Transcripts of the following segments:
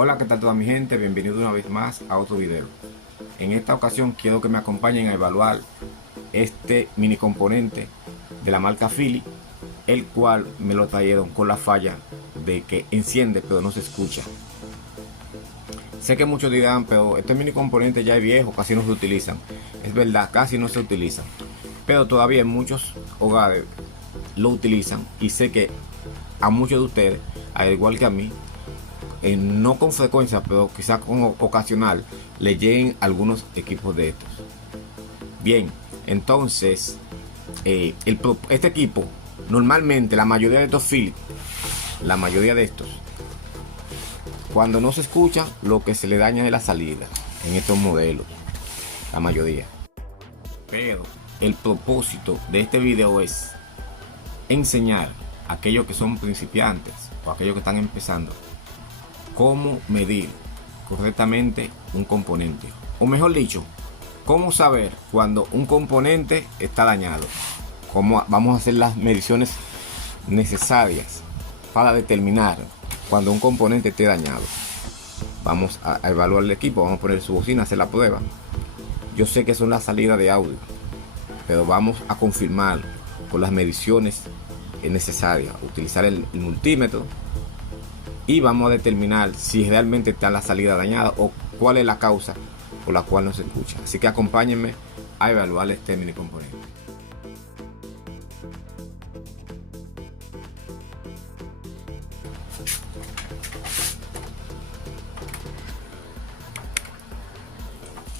Hola, ¿qué tal toda mi gente? Bienvenido una vez más a otro video. En esta ocasión quiero que me acompañen a evaluar este mini componente de la marca Philips, el cual me lo trajeron con la falla de que enciende pero no se escucha. Sé que muchos dirán, pero este mini componente ya es viejo, casi no se utilizan. Es verdad, casi no se utilizan, pero todavía en muchos hogares lo utilizan, y sé que a muchos de ustedes, al igual que a mí, no con frecuencia, pero quizás con ocasional, le lleguen algunos equipos de estos. Bien, entonces, este equipo, normalmente la mayoría de estos Philips, la mayoría de estos, cuando no se escucha, lo que se le daña es la salida en estos modelos, la mayoría. Pero el propósito de este video es enseñar a aquellos que son principiantes o a aquellos que están empezando cómo medir correctamente un componente, o mejor dicho, cómo saber cuando un componente está dañado. Cómo vamos a hacer las mediciones necesarias para determinar cuando un componente esté dañado. Vamos a evaluar el equipo, vamos a poner su bocina, hacer la prueba. Yo sé que son las salidas de audio, pero vamos a confirmar con las mediciones necesarias, utilizar el multímetro, y vamos a determinar si realmente está la salida dañada o cuál es la causa por la cual no se escucha. Así que acompáñenme a evaluar este mini componente.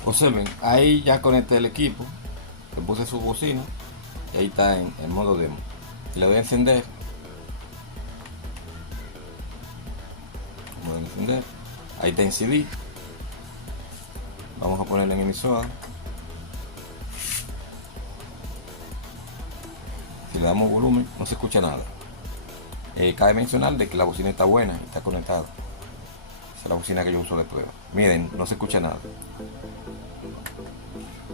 Observen, ahí ya conecté el equipo, le puse su bocina y ahí está en modo demo. Le voy a encender. Ahí está en CD. Vamos a ponerle en emisora. Si le damos volumen, no se escucha nada. Cabe mencionar de que la bocina está buena, está conectada. Esa es la bocina que yo uso de prueba. Miren, no se escucha nada.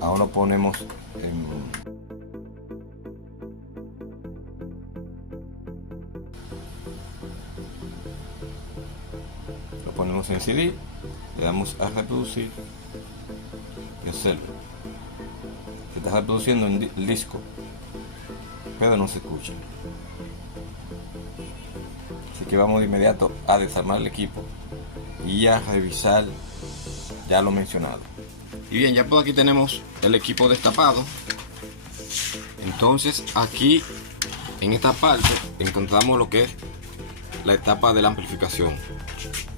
Ahora lo ponemos en... ponemos en CD, le damos a reproducir y hacerlo. Se está reproduciendo en el disco, pero no se escucha. Así que vamos de inmediato a desarmar el equipo y a revisar ya lo mencionado. Y bien, ya por aquí tenemos el equipo destapado. Entonces aquí en esta parte encontramos lo que es la etapa de la amplificación.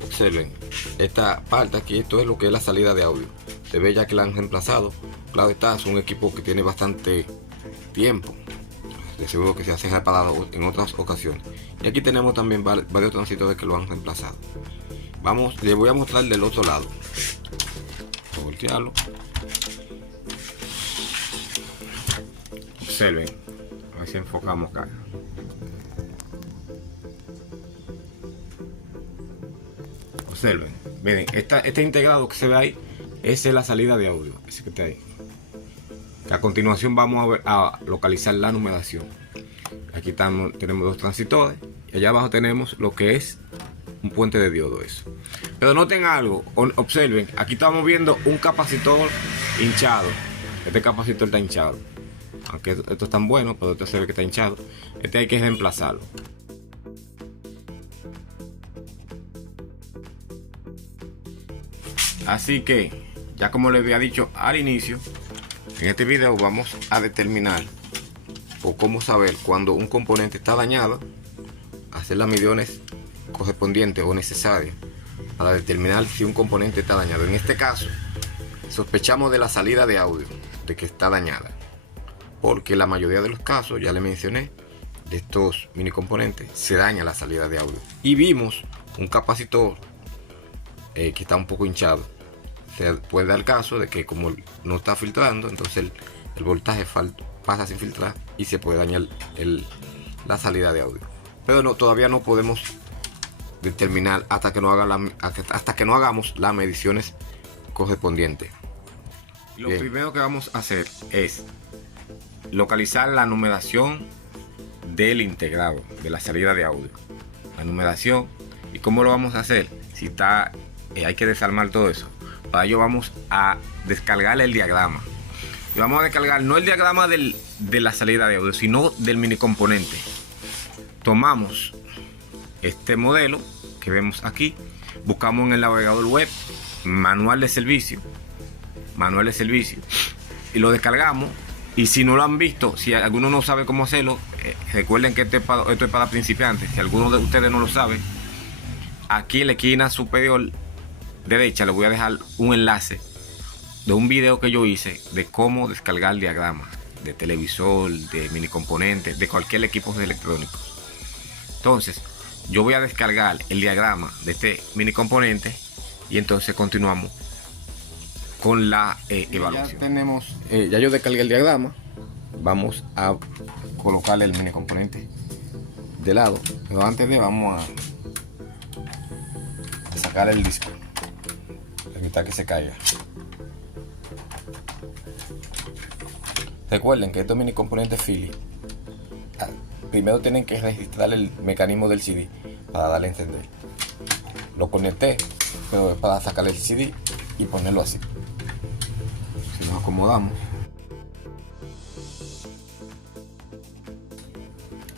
Observen, esta parte aquí, esto es lo que es la salida de audio. Se ve ya que la han reemplazado. Claro está, es un equipo que tiene bastante tiempo. De seguro que se hace reparado en otras ocasiones. Y aquí tenemos también varios transitores que lo han reemplazado. Les voy a mostrar del otro lado. Voy a voltearlo. Observen, a ver si enfocamos acá. Observen, miren, este integrado que se ve ahí, esa es la salida de audio, ese que está ahí. A continuación vamos a localizar la numeración. Aquí tenemos dos transitores y allá abajo tenemos lo que es un puente de diodo. Eso. Pero noten algo, observen, aquí estamos viendo un capacitor hinchado. Este capacitor está hinchado, aunque esto es tan bueno, pero este se ve que está hinchado. Este hay que reemplazarlo. Así que, ya como les había dicho al inicio, en este video vamos a determinar o cómo saber cuando un componente está dañado, hacer las mediciones correspondientes o necesarias para determinar si un componente está dañado. En este caso, sospechamos de la salida de audio, de que está dañada, porque la mayoría de los casos, ya les mencioné, de estos mini componentes se daña la salida de audio. Y vimos un capacitor que está un poco hinchado. Se puede dar el caso de que como no está filtrando, entonces el voltaje pasa sin filtrar y se puede dañar la salida de audio. Pero todavía no podemos determinar hasta que no hagamos las mediciones correspondientes. Lo primero que vamos a hacer es localizar la numeración del integrado de la salida de audio. La numeración. ¿Y cómo lo vamos a hacer? Si está hay que desarmar todo eso. Para ello vamos a descargar el diagrama. Y vamos a descargar no el diagrama de la salida de audio, sino del mini componente. Tomamos este modelo que vemos aquí, buscamos en el navegador web manual de servicio, y lo descargamos. Y si no lo han visto, si alguno no sabe cómo hacerlo, recuerden que esto es para principiantes. Si alguno de ustedes no lo sabe, aquí en la esquina superior derecha les voy a dejar un enlace de un video que yo hice de cómo descargar diagramas de televisor, de mini componentes, de cualquier equipo electrónico. Entonces yo voy a descargar el diagrama de este mini componente y entonces continuamos con la evaluación. Ya yo descargué el diagrama. Vamos a colocarle el mini componente de lado, pero antes de vamos a sacar el disco, evitar que se caiga. Recuerden que estos mini componentes Philips primero tienen que registrar el mecanismo del CD para darle a encender. Lo conecté, pero es para sacar el CD y ponerlo así. Si nos acomodamos,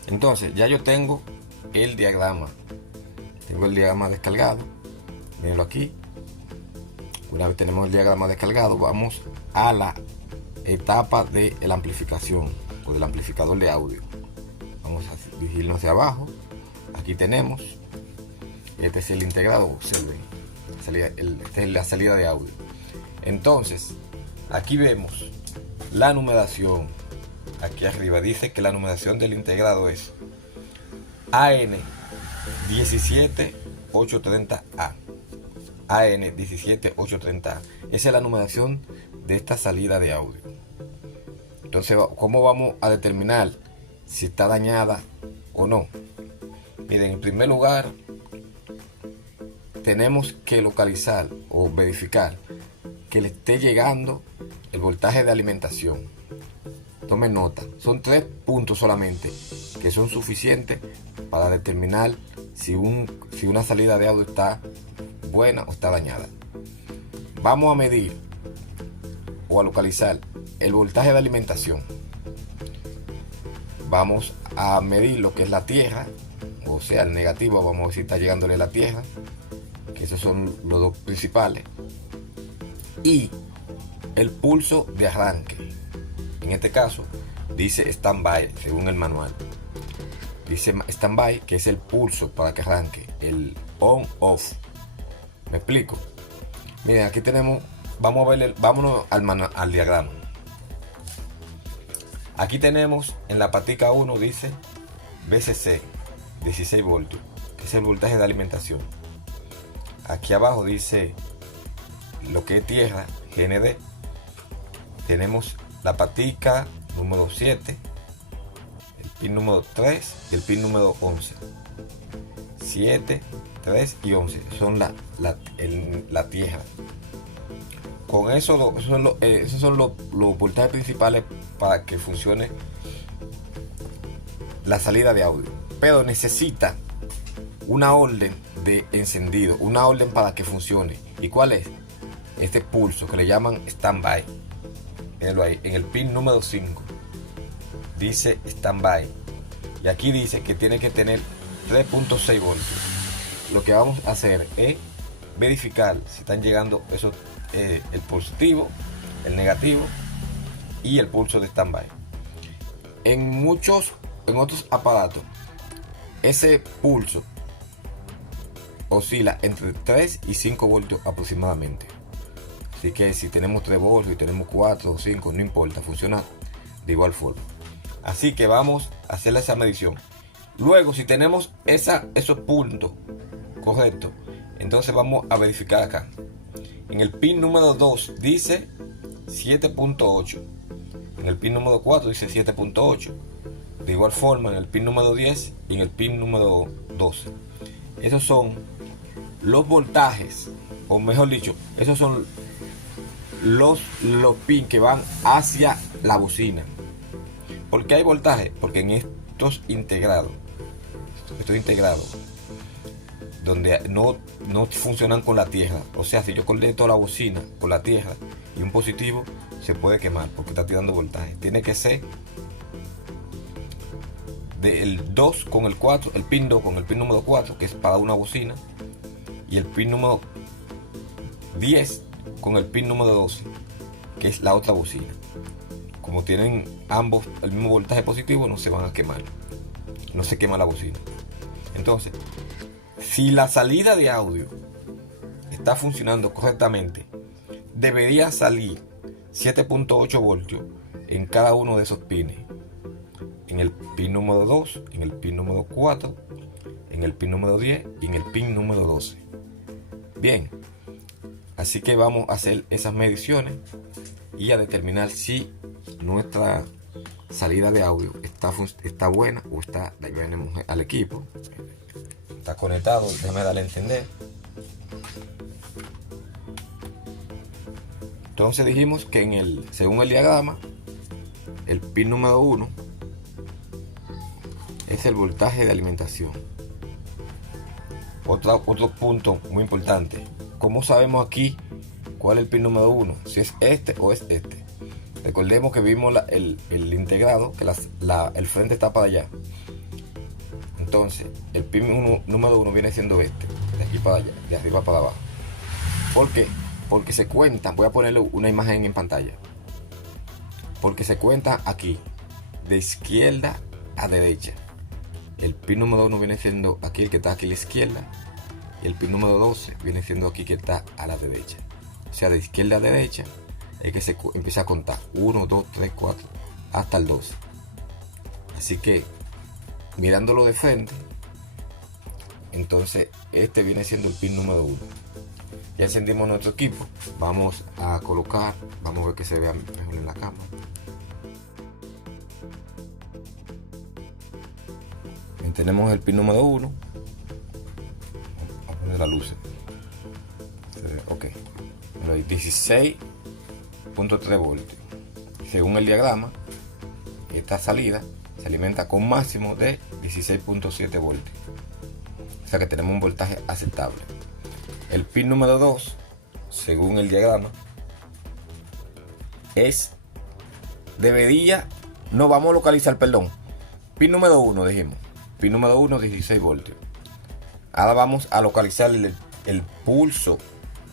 entonces ya yo tengo el diagrama descargado. Mírenlo aquí. Una vez tenemos el diagrama descargado, vamos a la etapa de la amplificación o del amplificador de audio. Vamos a dirigirnos hacia abajo. Aquí tenemos, este es el integrado, observen, esta es la salida de audio. Entonces aquí vemos la numeración. Aquí arriba dice que la numeración del integrado es AN17830A. AN17830A. Esa es la numeración de esta salida de audio. Entonces, ¿cómo vamos a determinar si está dañada o no? Miren, en primer lugar, tenemos que localizar o verificar que le esté llegando el voltaje de alimentación. Tomen nota, son 3 puntos solamente que son suficientes para determinar si una salida de audio está buena o está dañada. Vamos a medir o a localizar el voltaje de alimentación. Vamos a medir lo que es la tierra, o sea, el negativo, vamos a ver si está llegándole la tierra, que esos son los dos principales, y el pulso de arranque. En este caso dice standby, según el manual. Dice standby, que es el pulso para que arranque, el on off. ¿Me explico? Miren, aquí tenemos, vamos a ver, vámonos al diagrama. Aquí tenemos en la patica 1 dice VCC 16 voltios, que es el voltaje de alimentación. Aquí abajo dice lo que es tierra, GND. Tenemos la patica número 7, el pin número 3 y el pin número 11. 7, 3 y 11 son la tierra. Con eso, esos son los voltajes principales para que funcione la salida de audio. Pero necesita una orden de encendido, una orden para que funcione. ¿Y cuál es? Este pulso que le llaman standby. Mírenlo ahí, en el pin número 5 dice standby, y aquí dice que tiene que tener 3.6 voltios. Lo que vamos a hacer es verificar si están llegando esos, el positivo, el negativo y el pulso de standby. En otros aparatos ese pulso oscila entre 3 y 5 voltios aproximadamente. Así que si tenemos 3 voltios y tenemos 4 o 5, no importa, funciona de igual forma. Así que vamos a hacer esa medición. Luego, si tenemos esos puntos correctos, entonces vamos a verificar acá. En el pin número 2 dice 7.8. En el pin número 4 dice 7.8. De igual forma en el pin número 10 y en el pin número 12. Esos son los voltajes, o mejor dicho, esos son los pins que van hacia la bocina. ¿Por qué hay voltaje? Porque en estos integrados, donde no no funcionan con la tierra. O sea, si yo conecto la bocina con la tierra y un positivo, se puede quemar porque está tirando voltaje. Tiene que ser del 2 con el 4, el pin 2 con el pin número 4, que es para una bocina, y el pin número 10 con el pin número 12, que es la otra bocina. Como tienen ambos el mismo voltaje positivo, no se van a quemar, no se quema la bocina. Entonces, si la salida de audio está funcionando correctamente, debería salir 7.8 voltios en cada uno de esos pines. En el pin número 2, en el pin número 4, en el pin número 10 y en el pin número 12. Bien, así que vamos a hacer esas mediciones y a determinar si nuestra salida de audio está buena o está. Ahí venimos al equipo, está conectado, déjame darle a encender. Entonces dijimos que según el diagrama, el pin número 1 es el voltaje de alimentación. Otro punto muy importante: ¿cómo sabemos aquí cuál es el pin número 1? Si es este o es este. Recordemos que vimos el integrado, que el frente está para allá. Entonces, el pin número 1 viene siendo este, de aquí para allá, de arriba para abajo. ¿Por qué? Porque se cuenta, voy a ponerle una imagen en pantalla. Porque se cuenta aquí, de izquierda a derecha. El pin número 1 viene siendo aquí, el que está aquí a la izquierda, y el pin número 12 viene siendo aquí, que está a la derecha. O sea, de izquierda a derecha es que se empieza a contar 1, 2, 3, 4 hasta el 12. Así que mirándolo de frente, entonces este viene siendo el pin número 1. Ya encendimos nuestro equipo, vamos a colocar, vamos a ver que se vea mejor en la cámara. Tenemos el pin número 1. Vamos a poner la luz. Ok. 16.3 voltios. Según el diagrama, esta salida se alimenta con máximo de 16.7 voltios. O sea que tenemos un voltaje aceptable. El pin número 2, según el diagrama, vamos a localizar, perdón. Pin número 1, dijimos. Pin número 1, 16 voltios. Ahora vamos a localizar el pulso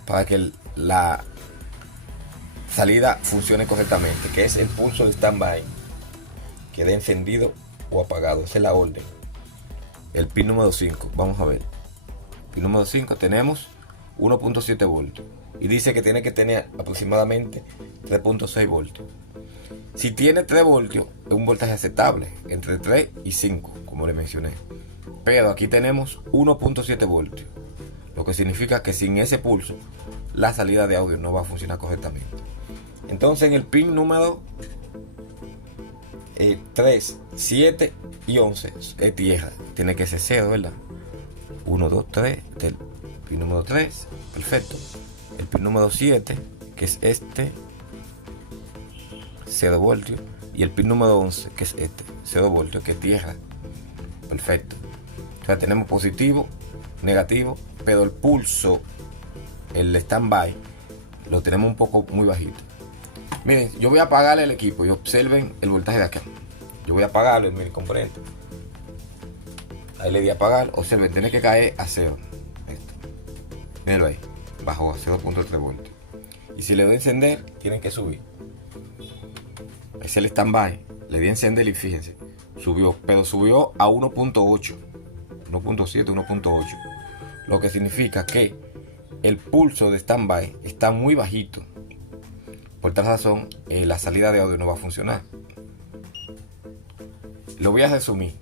para que la salida funcione correctamente, que es el pulso de standby, quede encendido o apagado. Esa es la orden. El pin número 5, vamos a ver. Pin número 5 tenemos 1.7 voltios y dice que tiene que tener aproximadamente 3.6 voltios. Si tiene 3 voltios, es un voltaje aceptable, entre 3 y 5, como le mencioné. Pero aquí tenemos 1.7 voltios, lo que significa que sin ese pulso, la salida de audio no va a funcionar correctamente. Entonces, en el pin número 3, 7 y 11 es tierra. Tiene que ser 0, ¿verdad? 1, 2, 3, el pin número 3, perfecto. El pin número 7, que es este, 0 voltios, y el pin número 11, que es este, 0 voltios, que es tierra. Perfecto. O sea, tenemos positivo, negativo, pero el pulso, el standby, lo tenemos un poco muy bajito. Miren, yo voy a apagar el equipo y observen el voltaje de acá. Yo voy a apagarlo en mi componente. Ahí le di a apagar, observen, tiene que caer a 0. Mírenlo ahí, bajó a 0.3 voltios. Y si le doy a encender, tienen que subir. Es el standby. Le di a encender y fíjense, subió, pero subió a 1.8, 1.7, 1.8. Lo que significa que el pulso de standby está muy bajito. Por tal razón, la salida de audio no va a funcionar. Lo voy a resumir.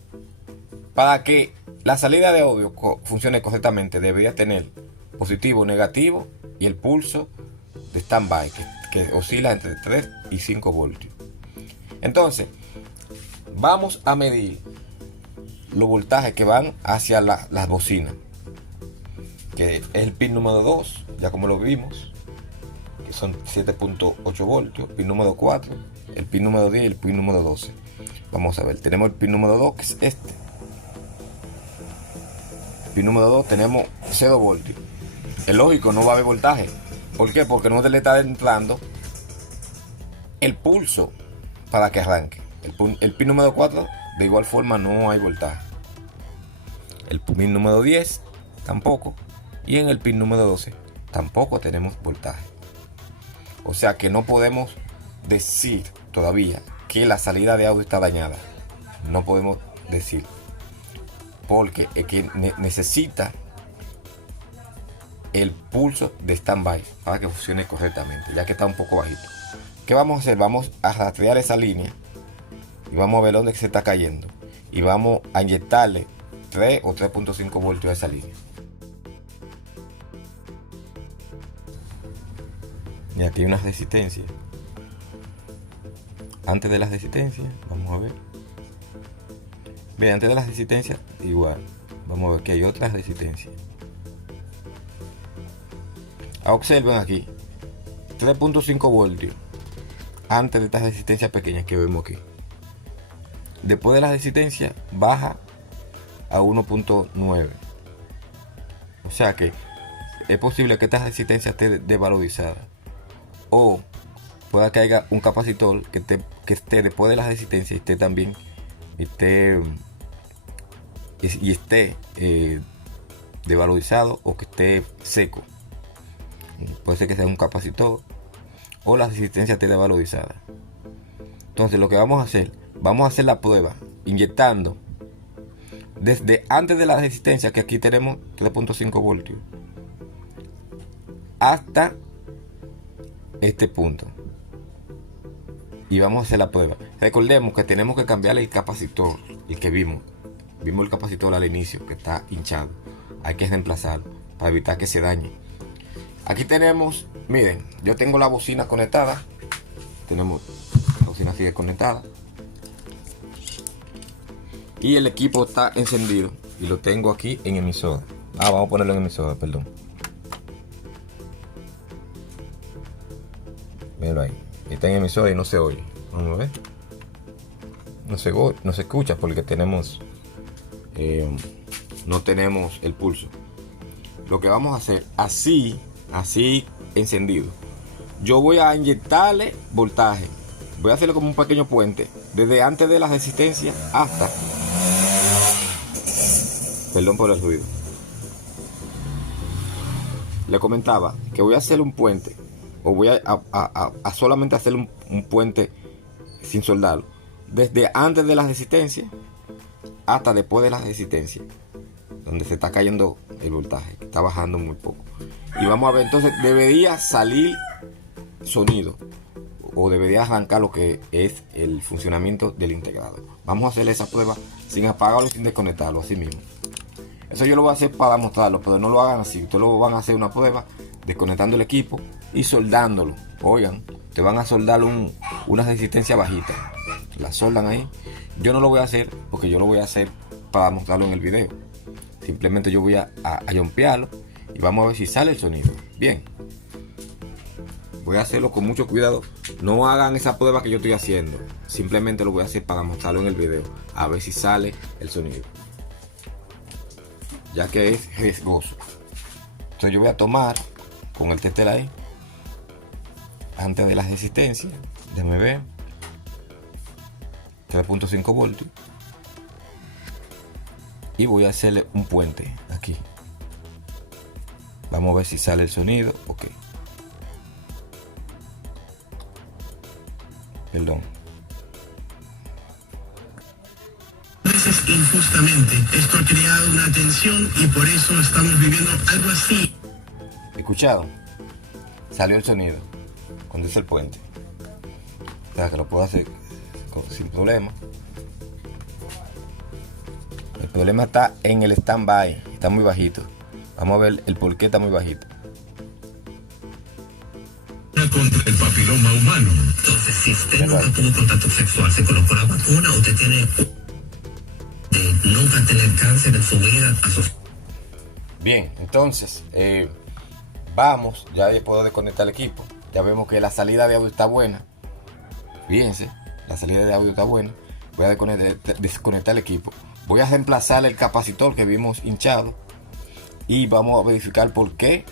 Para que la salida de audio funcione correctamente, debería tener positivo, negativo y el pulso de standby, que oscila entre 3 y 5 voltios. Entonces, vamos a medir los voltajes que van hacia las bocinas, que es el pin número 2, ya como lo vimos, que son 7.8 voltios, pin número 4, el pin número 10 y el pin número 12. Vamos a ver, tenemos el pin número 2, que es este. Pin número 2 tenemos 0 voltios. es lógico, no va a haber voltaje. ¿Por qué? Porque no le está entrando el pulso para que arranque. El pin número 4, de igual forma, no hay voltaje. El pin número 10, tampoco. Y en el pin número 12, tampoco tenemos voltaje. O sea que no podemos decir todavía que la salida de audio está dañada. No podemos decir. Porque es que necesita el pulso de standby para que funcione correctamente, ya que está un poco bajito. ¿Qué vamos a hacer? Vamos a rastrear esa línea y vamos a ver dónde se está cayendo. Y vamos a inyectarle 3 o 3.5 voltios a esa línea. Y aquí hay una resistencia. Antes de la resistencia, vamos a ver. Bien, antes de la resistencia, igual. Vamos a ver que hay otra resistencia. Observen aquí. 3.5 voltios. Antes de esta resistencia pequeña que vemos aquí. Después de la resistencia, baja a 1.9. O sea que es posible que esta resistencia esté desvalorizada. O pueda que haya un capacitor que esté después de la resistencia y esté también esté desvalorizado, o que esté seco. Puede ser que sea un capacitor o la resistencia esté desvalorizada. Entonces lo que vamos a hacer la prueba inyectando desde antes de la resistencia, que aquí tenemos 3.5 voltios, hasta este punto, y vamos a hacer la prueba. Recordemos que tenemos que cambiarle el capacitor, el que vimos el capacitor al inicio, que está hinchado. Hay que reemplazarlo para evitar que se dañe. Aquí tenemos, miren, yo tengo la bocina conectada. Tenemos la bocina sigue conectada y el equipo está encendido, y lo tengo aquí en emisora. Vamos a ponerlo en emisora, perdón. Míralo ahí, está en emisora y no se oye. Vamos a ver. No se escucha porque tenemos no tenemos el pulso. Lo que vamos a hacer, así encendido, yo voy a inyectarle voltaje. Voy a hacerlo como un pequeño puente desde antes de la resistencia hasta, perdón por el ruido, le comentaba que voy a hacer un puente, o voy a solamente hacer un puente sin soldarlo, desde antes de la resistencia hasta después de la resistencia, donde se está cayendo el voltaje, que está bajando muy poco. Y vamos a ver, entonces debería salir sonido, o debería arrancar lo que es el funcionamiento del integrado. Vamos a hacer esa prueba sin apagarlo y sin desconectarlo, así mismo. Eso yo lo voy a hacer para mostrarlo, pero no lo hagan así. Ustedes lo van a hacer una prueba desconectando el equipo y soldándolo. Oigan, te van a soldar una resistencia bajita. La soldan ahí. Yo no lo voy a hacer porque yo lo voy a hacer para mostrarlo en el video. Simplemente yo voy a jumpearlo y vamos a ver si sale el sonido. Bien. Voy a hacerlo con mucho cuidado. No hagan esa prueba que yo estoy haciendo. Simplemente lo voy a hacer para mostrarlo en el video. A ver si sale el sonido, ya que es riesgoso. Entonces yo voy a tomar con el tester ahí, antes de la resistencia, déjame ver, 3.5 voltios, y voy a hacerle un puente aquí. Vamos a ver si sale el sonido. Ok, perdón. Injustamente, esto ha creado una tensión y por eso estamos viviendo algo así. ¿Escuchado? Salió el sonido cuando hice el puente. O sea que lo puedo hacer sin problema. El problema está en el stand-by, está muy bajito. Vamos a ver el por qué está muy bajito. Contra el papiloma humano. Entonces, si usted nunca tuvo contacto sexual, se colocó la vacuna, usted tiene nunca tener cáncer en su vida. Bien, entonces vamos, ya puedo desconectar el equipo. Ya vemos que la salida de audio está buena. Fíjense, la salida de audio está buena. Voy a desconectar el equipo. Voy a reemplazar el capacitor que vimos hinchado y vamos a verificar por qué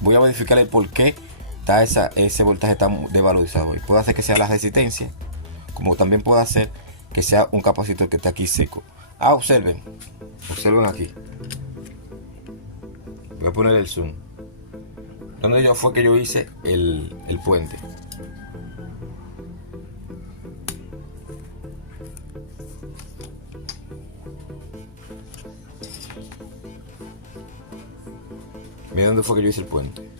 voy a verificar el por qué está ese voltaje tan desvalorizado. Y puede hacer que sea la resistencia, como también puede hacer que sea un capacitor que está aquí seco. Observen aquí. Voy a poner el zoom. Donde fue que yo hice el puente. Miren dónde fue que yo hice el puente.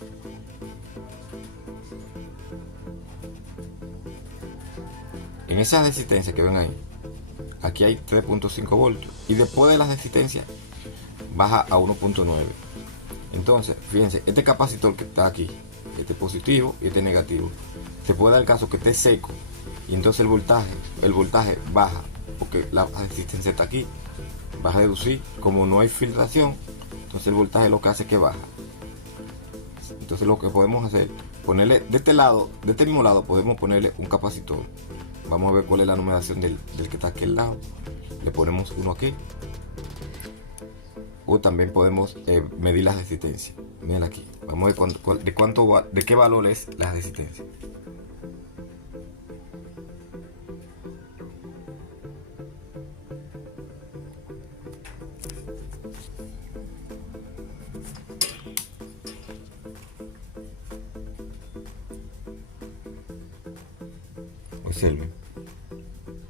En esa resistencia que ven ahí, aquí hay 3.5 voltios. Y después de la resistencia, baja a 1.9. Entonces, fíjense, este capacitor que está aquí, este positivo y este negativo, se puede dar el caso que esté seco. Y entonces el voltaje baja, porque la resistencia está aquí. Va a reducir, como no hay filtración, entonces el voltaje lo que hace es que baja. Entonces lo que podemos hacer, ponerle de este lado, de este mismo lado, podemos ponerle un capacitor. Vamos a ver cuál es la numeración del que está aquí al lado. Le ponemos uno aquí. O también podemos medir la resistencia. Miren aquí. Vamos a ver de qué valor es la resistencia. Observen.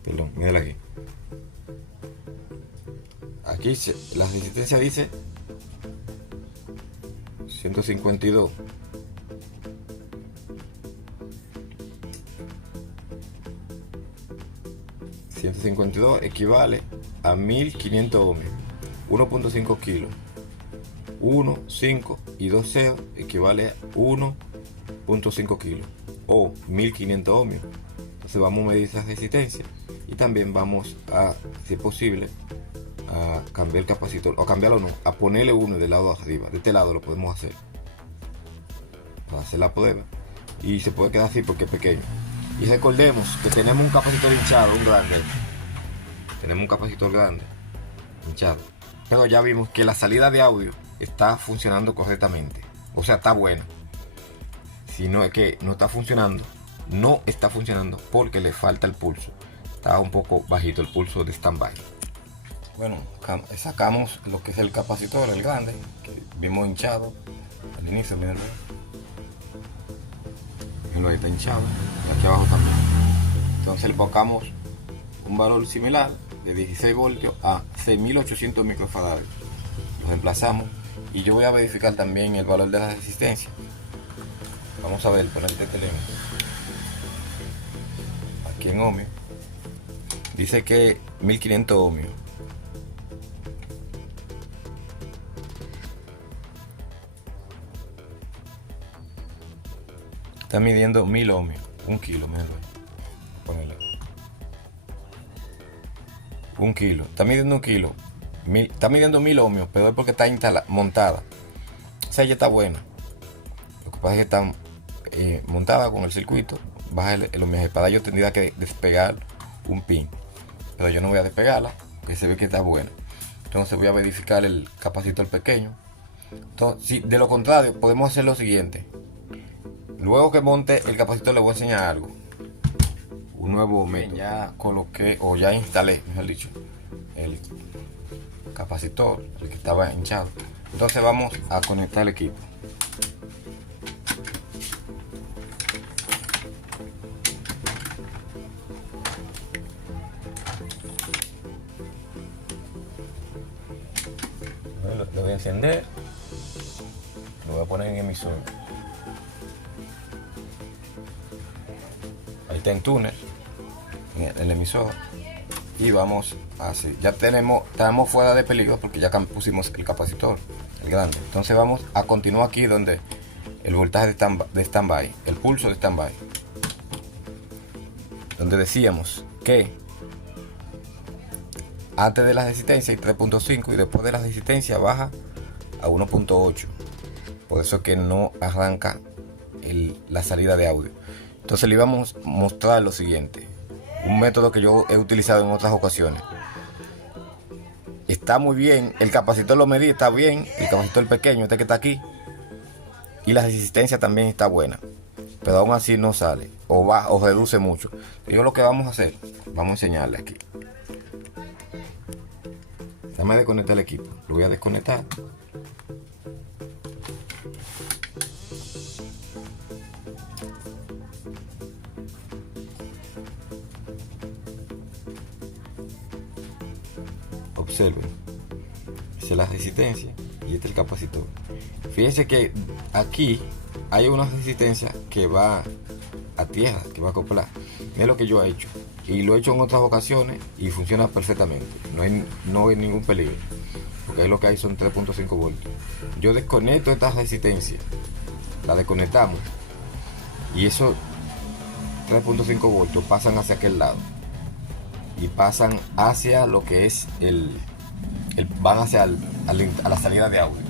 Perdón, mírala aquí. Aquí la resistencia dice 152. $152 equivale a 1500 ohmios, 1.5 kilos. 1, 5 y 2 ceros equivale a 1.5 kilos o 1500 ohmios. Entonces vamos a medir esa resistencia y también vamos a, si es posible, a cambiar el capacitor, o cambiarlo no, a ponerle uno del lado de arriba. De este lado lo podemos hacer para hacer la prueba y se puede quedar así porque es pequeño. Y recordemos que tenemos un capacitor hinchado, un grande. Tenemos un capacitor grande hinchado, pero ya vimos que la salida de audio está funcionando correctamente, o sea, está buena. Si no es que no está funcionando, no está funcionando porque le falta el pulso. Está un poco bajito el pulso de standby. Bueno, sacamos lo que es el capacitor, el grande, que vimos hinchado al inicio, miren. Mírenlo, ahí está hinchado, y aquí abajo también. Entonces le colocamos un valor similar de 16 voltios a 6800 microfarads. Lo reemplazamos y yo voy a verificar también el valor de la resistencia. Vamos a ver, por este teléfono. Aquí en ohmios. Dice que 1500 ohmios. Está midiendo 1000 ohmios. 1 kilo, miren. Ponele. 1 kilo. Está midiendo 1 kilo. Está midiendo 1000 ohmios, pero es porque está montada. O sea, ya está buena. Lo que pasa es que está montada con el circuito. Baja el ohmiaje. Para ello tendría que despegar un pin. Pero yo no voy a despegarla, que se ve que está buena. Entonces voy a verificar el capacitor pequeño. Entonces, si de lo contrario, podemos hacer lo siguiente. Luego que monte el capacitor le voy a enseñar algo. Un nuevo método. Ya coloqué, o ya instalé, mejor dicho, el capacitor, el que estaba hinchado. Entonces vamos a conectar el equipo. Lo voy a encender, lo voy a poner en emisor. Ahí está en túnel, en el emisor, y vamos así. Ya estamos fuera de peligro porque ya pusimos el capacitor, el grande. Entonces vamos a continuar aquí donde el voltaje de standby, el pulso de standby, donde decíamos que antes de la resistencia hay 3.5 y después de la resistencia baja a 1.8. Por eso es que no arranca la salida de audio. Entonces le íbamos a mostrar lo siguiente. Un método que yo he utilizado en otras ocasiones. Está muy bien. El capacitor lo medí, está bien. El capacitor pequeño, este que está aquí. y la resistencia también está buena, pero aún así no sale o va o reduce mucho. Yo lo que vamos a hacer, vamos a enseñarle aquí. Déjame desconectar el equipo, lo voy a desconectar. Observen, esa es la resistencia y este es el capacitor. Fíjense que aquí hay una resistencia que va a tierra, que va a acoplar. Miren lo que yo he hecho, y lo he hecho en otras ocasiones y funciona perfectamente. No hay ningún peligro, porque ahí lo que hay son 3.5 voltios. Yo desconecto esta resistencia, la desconectamos, y esos 3.5 voltios pasan hacia aquel lado y pasan hacia lo que es van hacia a la salida de audio.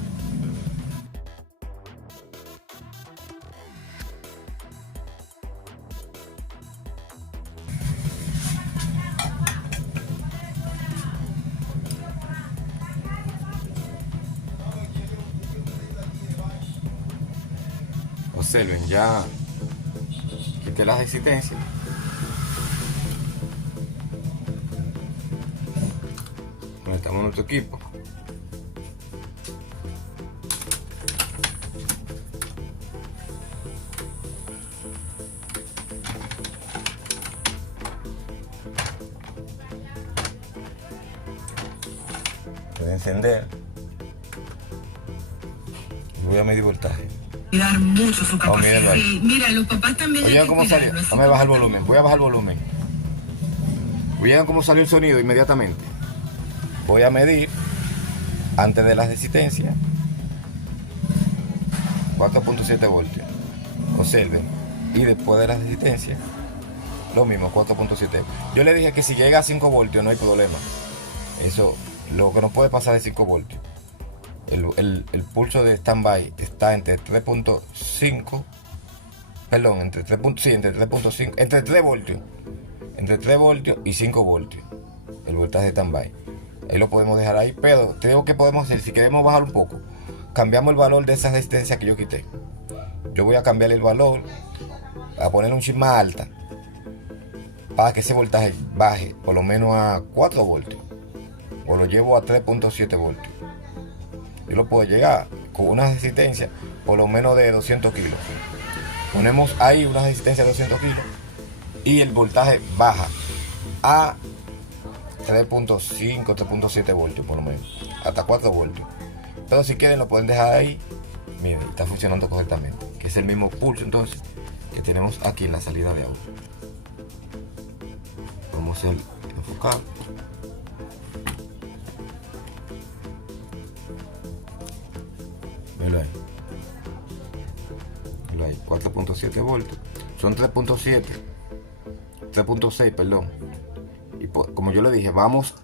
Observen, ya quité la resistencia. Conectamos nuestro equipo. Voy a encender. Voy a medir voltaje. Cuidar mucho su capacidad. Sí, mira, los papás también. Oigan cómo salió. Déjame bajar el volumen. Voy a bajar el volumen. Oigan cómo salió el sonido inmediatamente. Voy a medir antes de la resistencia 4.7 voltios. Observen. Y después de la resistencia lo mismo, 4.7. Yo le dije que si llega a 5 voltios no hay problema. Eso, lo que no puede pasar es 5 voltios. El pulso de standby está entre 3.5, perdón, entre 3.5, entre 3 voltios. Entre 3 voltios y 5 voltios. El voltaje de standby. Ahí lo podemos dejar ahí, pero creo que podemos hacer, si queremos bajar un poco, cambiamos el valor de esa resistencia que yo quité. Yo voy a cambiar el valor, a poner un chip más alta, para que ese voltaje baje por lo menos a 4 voltios. O lo llevo a 3.7 voltios. Yo lo puedo llegar con una resistencia por lo menos de 200 kilos. Ponemos ahí una resistencia de 200 kilos y el voltaje baja a 3.5, 3.7 voltios por lo menos, hasta 4 voltios. Pero si quieren lo pueden dejar ahí. Miren, está funcionando correctamente, que es el mismo pulso entonces que tenemos aquí en la salida de audio. Vamos a enfocar. Velo ahí. Velo ahí, 4.7 voltios. Son 3.6, perdón. Y como yo le dije, vamos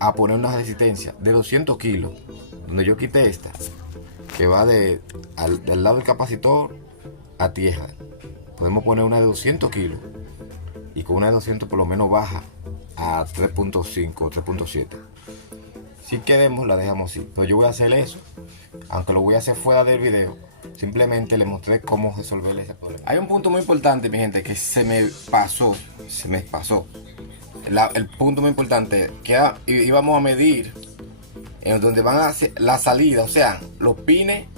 a poner una resistencia de 200 kilos, donde yo quité esta, que va del lado del capacitor a tierra. Podemos poner una de 200 kilos y con una de 200 por lo menos baja a 3.5 o 3.7. Si queremos la dejamos así, pero yo voy a hacer eso, aunque lo voy a hacer fuera del video. Simplemente les mostré cómo resolver ese problema. Hay un punto muy importante, mi gente, que se me pasó. El punto muy importante que íbamos a medir en donde van hacia la salida, o sea, los pines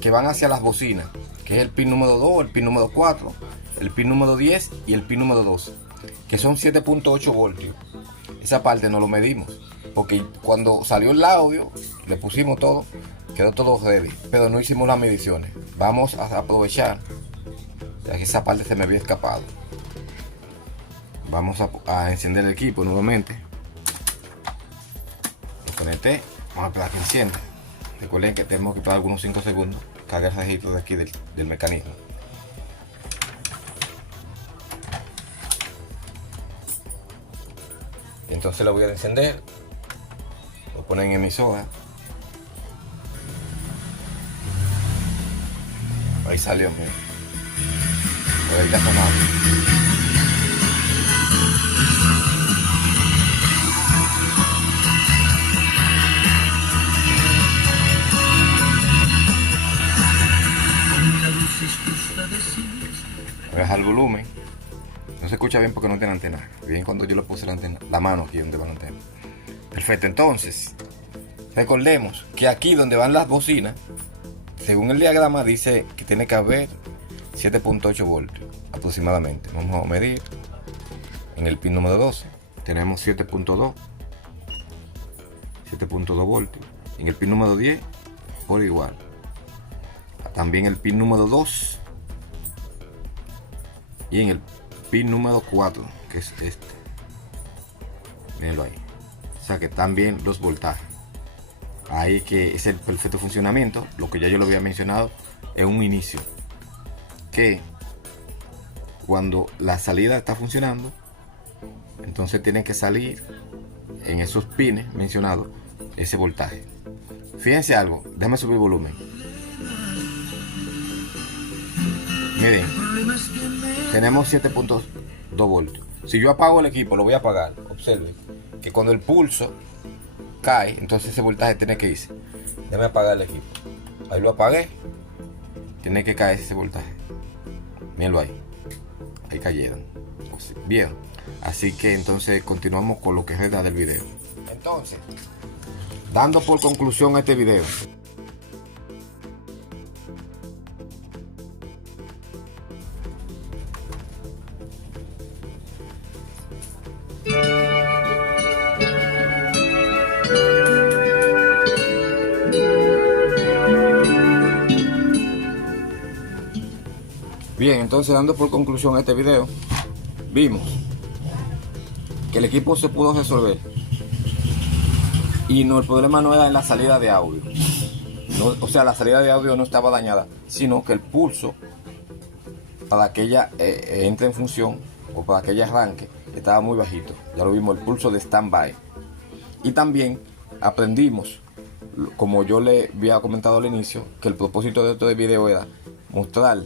que van hacia las bocinas, que es el pin número 2, el pin número 4, el pin número 10 y el pin número 12, que son 7.8 voltios. Esa parte no lo medimos, porque cuando salió el audio, le pusimos todo, quedó todo ready, pero no hicimos las mediciones. Vamos a aprovechar, ya que esa parte se me había escapado. Vamos a encender el equipo nuevamente. Lo conecté, vamos a esperar que encienda. Recuerden que tenemos que esperar algunos 5 segundos, cargar el registro de aquí del mecanismo. Entonces la voy a encender, lo ponen en emisora. Ahí salió, miren. Ahí está sonando. bajar el volumen. No se escucha bien porque no tiene antena. Bien cuando yo le puse la antena, la mano aquí donde va la antena. Perfecto, entonces recordemos que aquí donde van las bocinas, según el diagrama dice que tiene que haber 7.8 voltios aproximadamente. Vamos a medir. En el pin número 12 tenemos 7.2 voltios. En el pin número 10 por igual. También el pin número 2 y en el pin número 4, que es este. Mírenlo ahí. O sea que también los voltajes. Ahí que es el perfecto funcionamiento. Lo que ya yo lo había mencionado es un inicio. Que cuando la salida está funcionando, entonces tiene que salir en esos pines mencionados ese voltaje. Fíjense algo, déjame subir el volumen. Miren, tenemos 7.2 voltios. Si yo apago el equipo, lo voy a apagar. Observen que cuando el pulso cae, entonces ese voltaje tiene que irse. Déjame apagar el equipo. Ahí lo apagué. Tiene que caer ese voltaje. Mírenlo ahí. Ahí cayeron. Bien. Así que entonces continuamos con lo que resta del video. Entonces, dando por conclusión este video. Bien, entonces dando por conclusión este video, vimos que el equipo se pudo resolver y no, el problema no era en la salida de audio, no, o sea, la salida de audio no estaba dañada, sino que el pulso para que ella entre en función o para que ella arranque estaba muy bajito. Ya lo vimos, el pulso de stand-by. Y también aprendimos, como yo le había comentado al inicio, que el propósito de este video era mostrar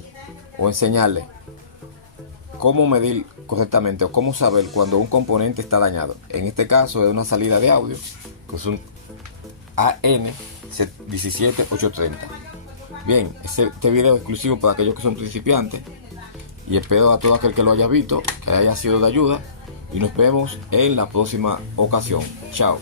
o enseñarle cómo medir correctamente o cómo saber cuando un componente está dañado. En este caso es una salida de audio, que es un AN17830. Bien, este video es exclusivo para aquellos que son principiantes y espero a todo aquel que lo haya visto que haya sido de ayuda y nos vemos en la próxima ocasión. Chao.